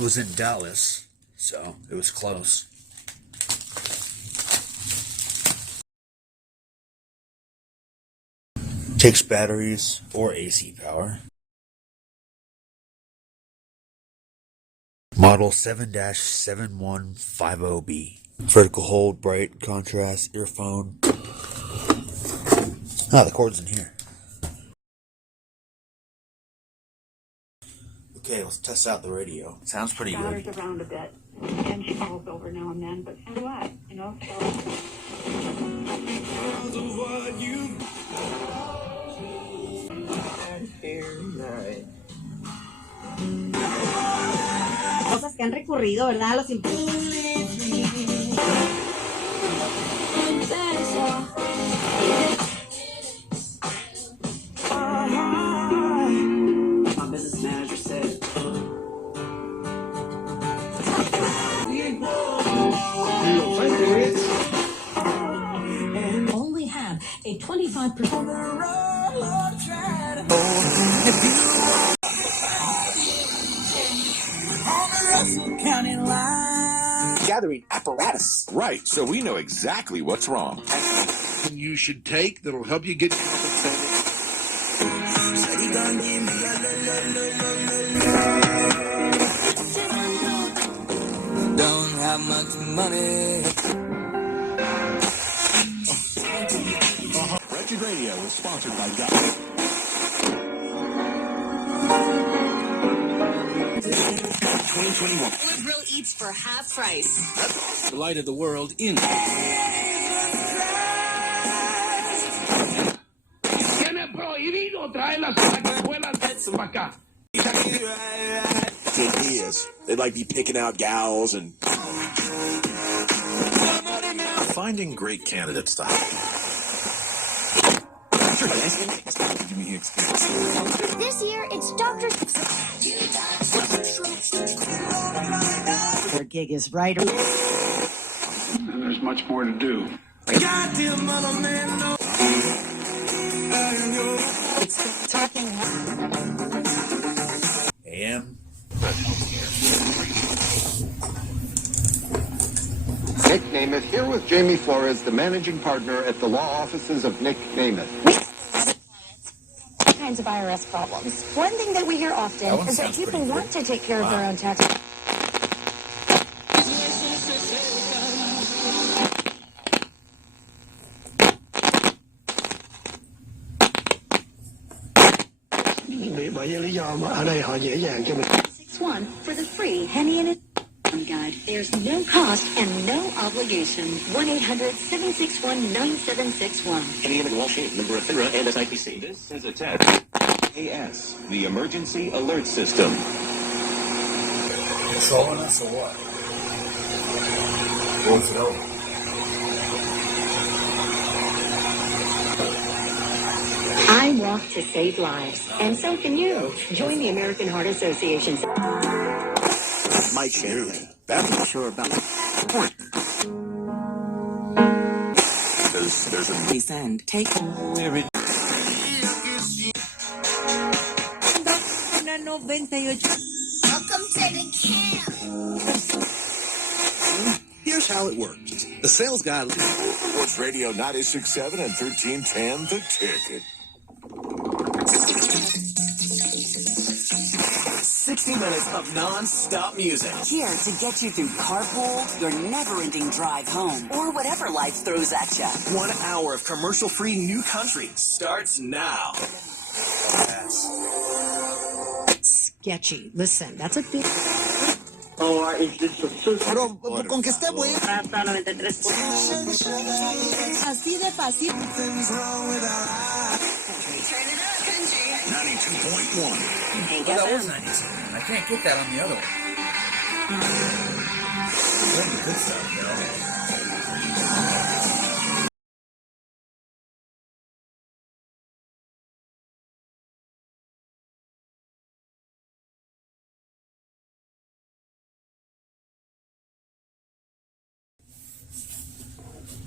It was in Dallas, so it was close. Takes batteries or AC power. Model 7-7150B. Vertical hold, bright, contrast, earphone. Ah, the cord's in here. Okay, let's test out the radio. Sounds pretty good. Daughter's around a bit, and she falls over now and then, but so do I, you know, so... Cosas que han recurrido, ¿verdad? Los My business manager said, only have a 25%. Gathering apparatus. Right, so we know exactly what's wrong. You should take that'll help you get Don't have much money. Wretched Radio is sponsored by God. 2021. Grill eats for half price. The light of the world in. Is they like be picking out gals and Finding great candidates to hire. This year, it's Dr. Their gig is right. and there's much more to do. Talking. AM. Nick Namath here with Jamie Flores, the managing partner at the law offices of Nick Namath. All kinds of IRS problems. One thing that we hear often is that people want to take care of their own taxes. One for the free Henny and it guide. There's no cost and no obligation. 1-800-761-9761. Henny and Wall Street, member of FINRA and SIPC. This is a test. AS, the Emergency Alert System. Trolling us or what? Rolls it over. I walk to save lives, and so can you. Join the American Heart Association. Mike Shannon. That's not sure about. There's a Send. Take. Welcome to the camp. Here's how it works. The sales guy. Sports Radio 96.7 and 1310 The Ticket. 60 minutes of non-stop music. Here to get you through carpool, your never-ending drive home, or whatever life throws at you. 1 hour of commercial-free new country starts now. Sketchy. Listen, that's a big... Pero con que esté bueno. Así de fácil. 92.1. Well, that was 92. I can't get that on the other one. Really good stuff, though.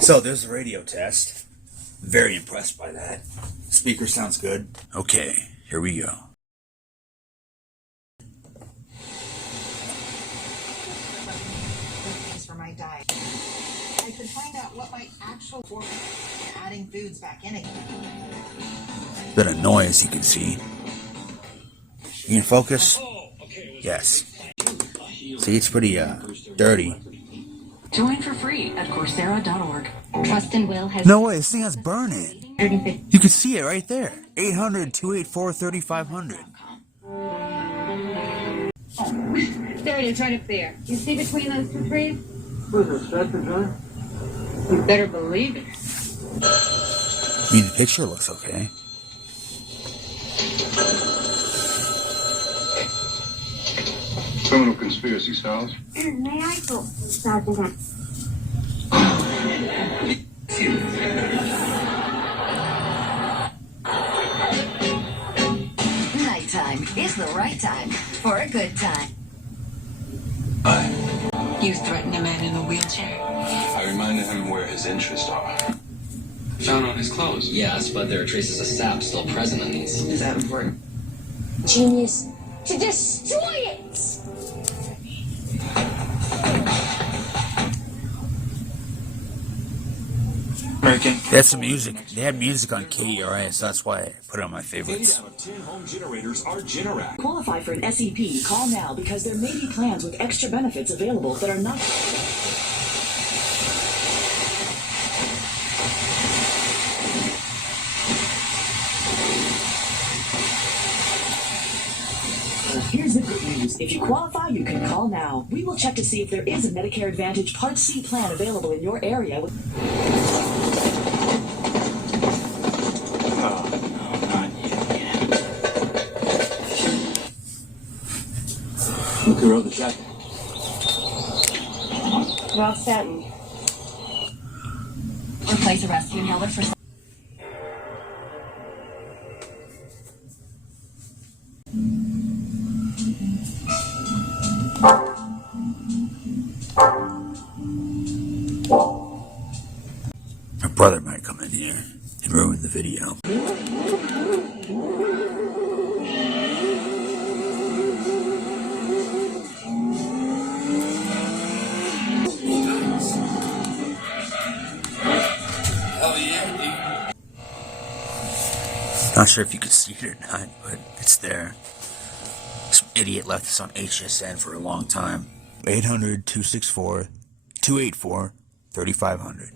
So there's the radio test. Very impressed by that. Speaker sounds good. Okay, here we go. by actual form adding foods back in again. Bit of noise you can see. You can focus? Yes. See, it's pretty dirty. Join for free at Coursera.org. Trust and Will has... No way, this thing has burn in it. You can see it right there. 800-284-3500. There it is, right up there. You see between those two trees? Where's the statue, John? You better believe it. I mean, the picture looks okay. Criminal conspiracy, Styles. May I go, Sergeant? Nighttime is the right time for a good time. You threatened a man in a wheelchair. I reminded him where his interests are. Found on his clothes. Yes, but there are traces of sap still present in these. Is that important? Genius. To destroy it! American. They had some music. They had music on KERS, so that's why I put it on my favorites. 8 out of 10 home generators are Generac. Qualify for an SEP? Call now because there may be plans with extra benefits available that are not. Here's the good news. If you qualify, you can call now. We will check to see if there is a Medicare Advantage Part C plan available in your area. Look who wrote the check. Rob Stanton. Replace a rescue inhaler for... My brother might come in here and ruin the video. Not sure if you can see it or not, but it's there. Some idiot left this on HSN for a long time. 800-264-284-3500.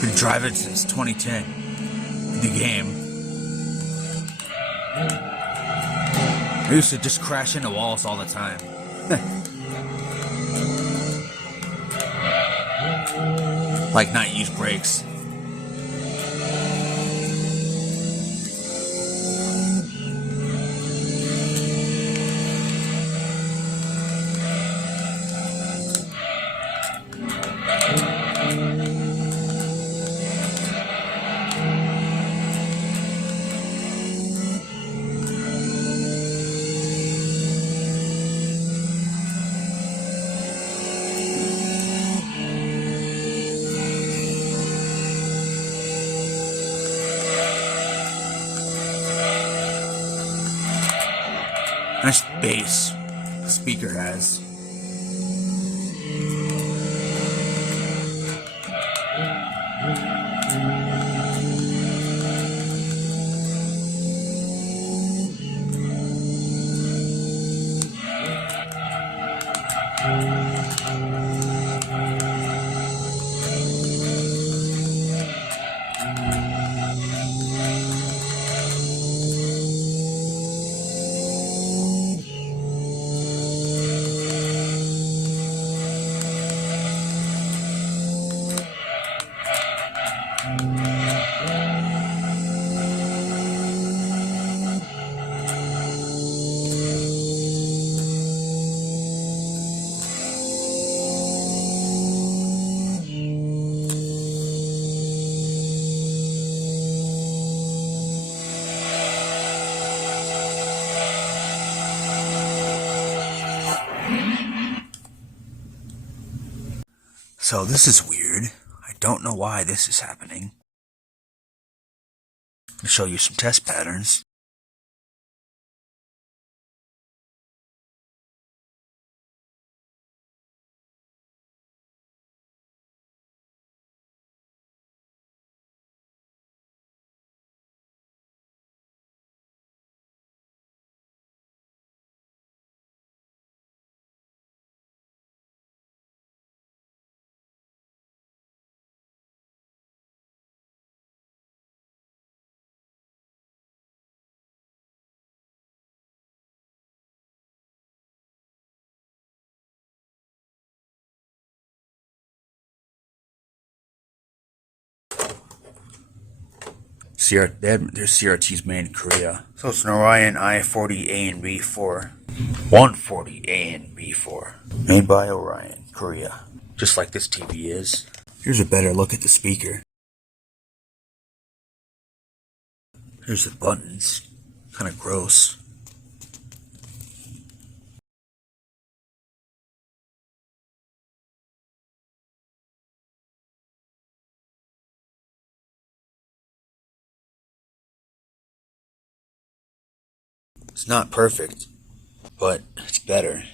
Been driving since 2010. The game. I used to just crash into walls all the time. Like not use brakes. Nice bass the speaker has. So this is weird. I don't know why this is happening. I'll show you some test patterns. There's CRTs made in Korea. So it's an Orion I-40A and B4. 140A and B4. Made by Orion, Korea. Just like this TV is. Here's a better look at the speaker. Here's the buttons. Kind of gross. It's not perfect, but it's better.